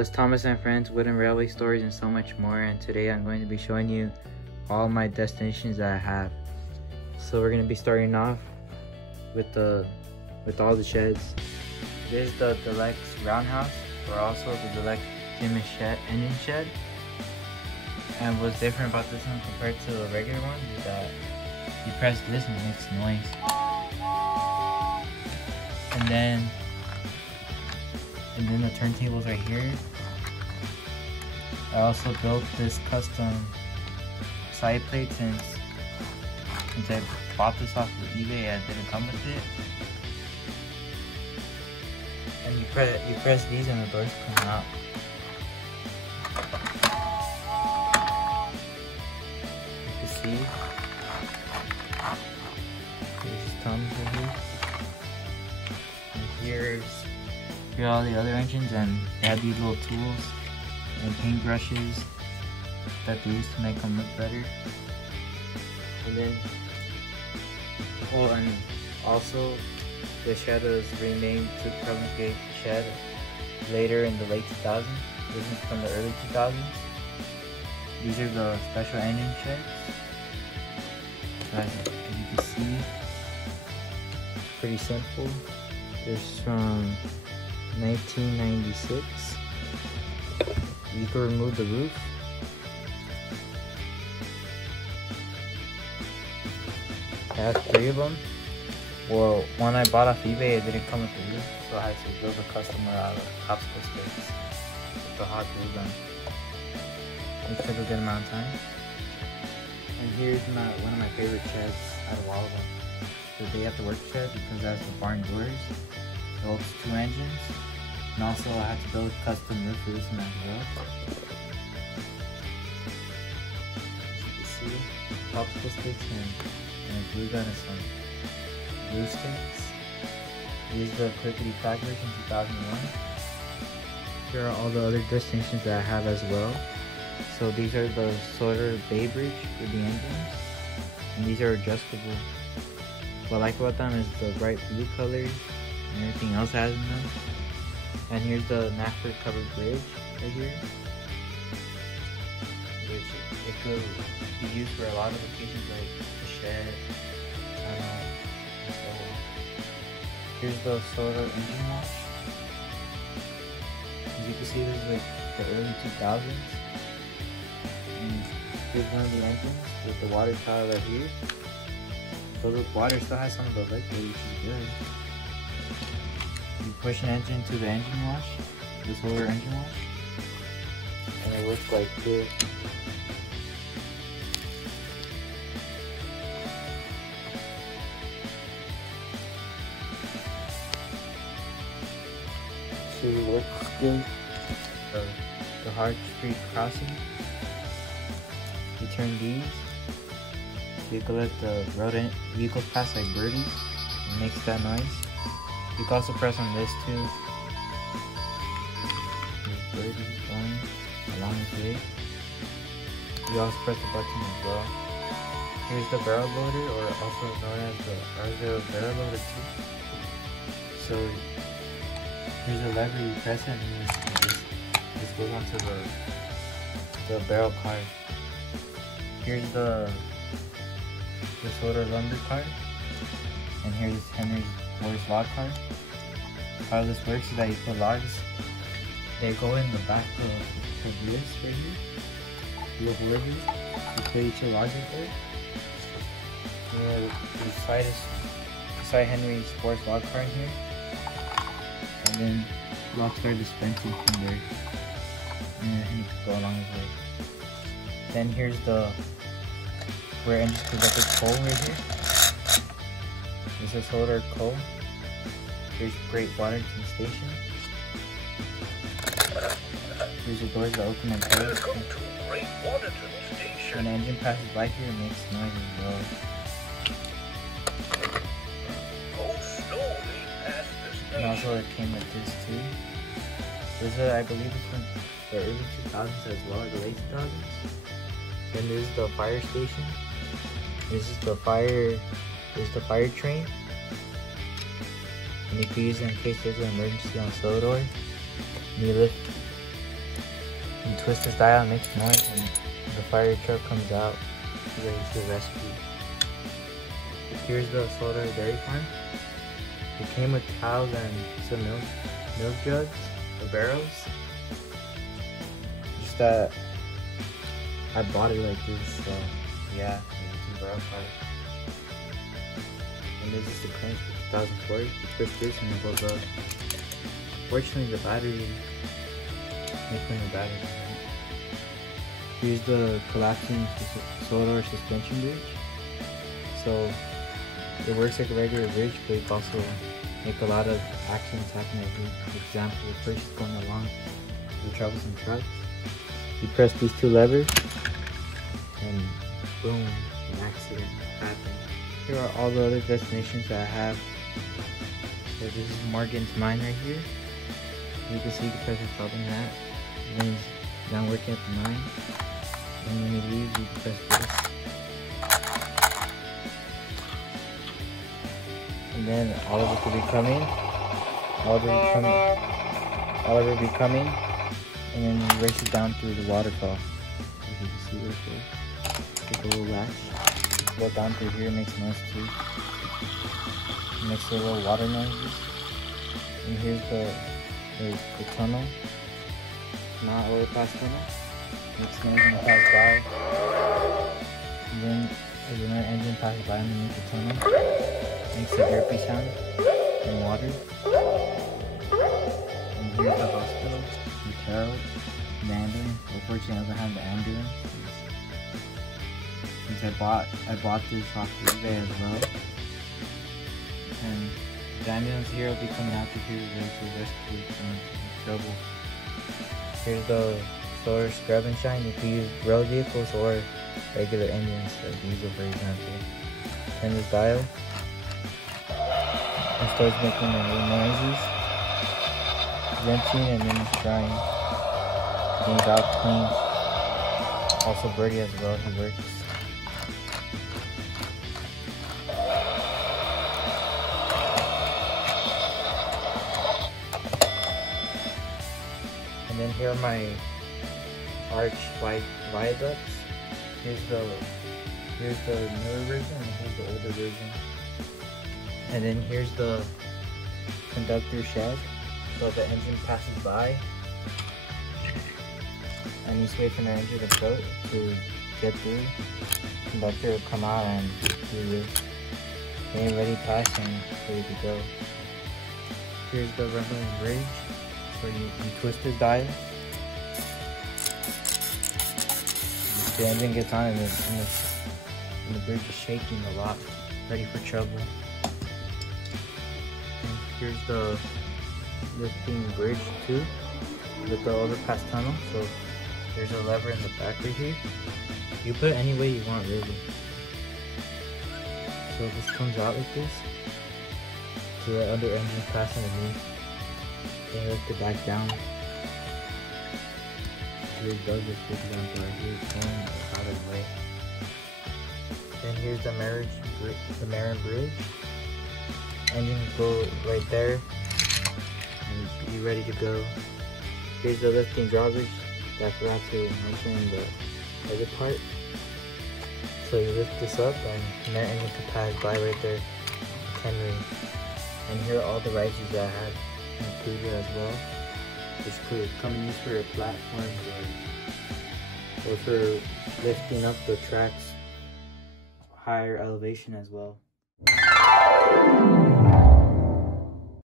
it's Thomas and Friends, wooden railway stories, and so much more. And today I'm going to be showing you all my destinations that I have. So we're going to be starting off with all the sheds. This is the Deluxe roundhouse, or also the Deluxe engine shed. And what's different about this one compared to the regular one is that you press this and it makes noise. And then the turntables right here. I also built this custom side plate since I bought this off of eBay. I didn't come with it. And you press these and the doors come out. You can see. Here's Tom's right here. And here are all the other engines, and they have these little tools and paint brushes that they use to make them look better. And then, and also the shed was renamed to Prevalence Gate Shed later in the late 2000s. This is from the early 2000s. These are the special engine sheds. As you can see, pretty simple. This is from 1996. You can remove the roof. I have 3 of them. Well, one I bought off eBay, it didn't come with the roof, so I had to build a custom one out of popsicle sticks with the hot glue gun. It took a good amount of time. And here's one of my favorite sheds out of all of them. The day after work shed, because it has the barn doors. It holds 2 engines. And also I had to build a custom roof for this one as well. As you can see, popsicle sticks and a glue gun and some glue sticks. These are the clickety clack version 2001. Here are all the other destinations that I have as well. So these are the Sorter Bay Bridge for the engines, and these are adjustable. What I like about them is the bright blue colors and everything else has in them. And here's the napper covered bridge right here, which it could be used for a lot of occasions like a shed, tunnel, and so on. Here's the Sorter engine wash. As you can see, this is like the early 2000s. And here's one of the engines with the water tower right here. So the water still has some of the liquid, which is good. You push an engine to the engine wash, the Sorter engine wash, and it looks like this. See, it looks good. The Hard Street crossing. You turn these. You can let the vehicles pass like Birdie. It makes that noise. You can also press on this too. There's Birdie going along his way. You also press the button as well. Here's the barrel loader, or also known as the R0 barrel loader too. So here's a lever, you press it and this goes onto the barrel car. Here's the Sorter lumber car, and here's Henry's Morris log car. How this works is that you put logs, they go in the back of this right here. You have levers, you put each of the logs right there. You slide Henry's sports log car in here, and then logs start dispensing from there, and he can go along his way. Then here's where engines conducted coal right here. This is Sorter coal. Here's Great Waterton Station. Here's the doors that open and close. When the engine passes by here, it makes noise as well. And also it came with this too. This is, I believe it's from the early 2000s as well, or the late 2000s. Then this is the fire station. This is the fire train. And you can use it in case there's an emergency on slow door. And you lift You twist this dial, it makes noise, and the fire truck comes out ready to rescue. Here's the solar dairy farm. It came with cows and some milk jugs or barrels. Just that I bought it like this, so yeah, it's a barrel car. And this is the crank for 2004. You push this and it goes up. Fortunately, the battery, making the battery. Here's the collapsing solar suspension bridge. So it works like a regular bridge, but it also make a lot of accidents happen every. For example, the person going along the troublesome trucks. You press these two levers, and boom, an accident happened. Here are all the other destinations that I have. So this is Morgan's mine right here. You can see the person stopping that. When he's done working at the mine. And when he leaves, you can press this. And then all of it will be coming. All of it will be coming. And then you race it down through the waterfall. As you can see right there. Take a little latch. Go down through here, makes noise too. It makes a little water noises. And here's the tunnel. Not overpass tunnel. Makes noise when it passes by. And then as another engine passes by underneath the tunnel, makes a derpy sound in water. And here's the hospital, the tarot, the ambulance. Unfortunately, I don't have the ambulance. Since I bought this off eBay as well. And the ambulance here will be coming out here ready to rescue someone in trouble. Here's the solar scrub and shine. You can use road vehicles or regular engines like diesel, for example. Turn this dial. It starts making a little noises. Venting and then it's drying. Getting it out clean. Also Birdie as well, he works. And then here are my arch white viaducts. Here's the newer version and here's the older version. And then here's the conductor shed. So if the engine passes by, and you wait for the engine to go to get through, the conductor will come out and do this. They already passed and ready to go. Here's the rumbling bridge. So you twist this dial. The engine gets on and the bridge is shaking a lot, ready for trouble. And here's the lifting bridge too, with the overpass tunnel. So there's a lever in the back right here. You put it any way you want, really. So this comes out like this, to the other engine pass underneath. Then you lift it back down. Here it does this, for example, right here it's going out of the way. Then here's the Marin Bridge. Engine go right there, and be ready to go. Here's the lifting drawbridge that I forgot to mention in the other part. So you lift this up, and that engine can pass by right there, Henry. And here are all the risers that I have included as well, which could come in use for your platforms or for lifting up the tracks higher elevation as well.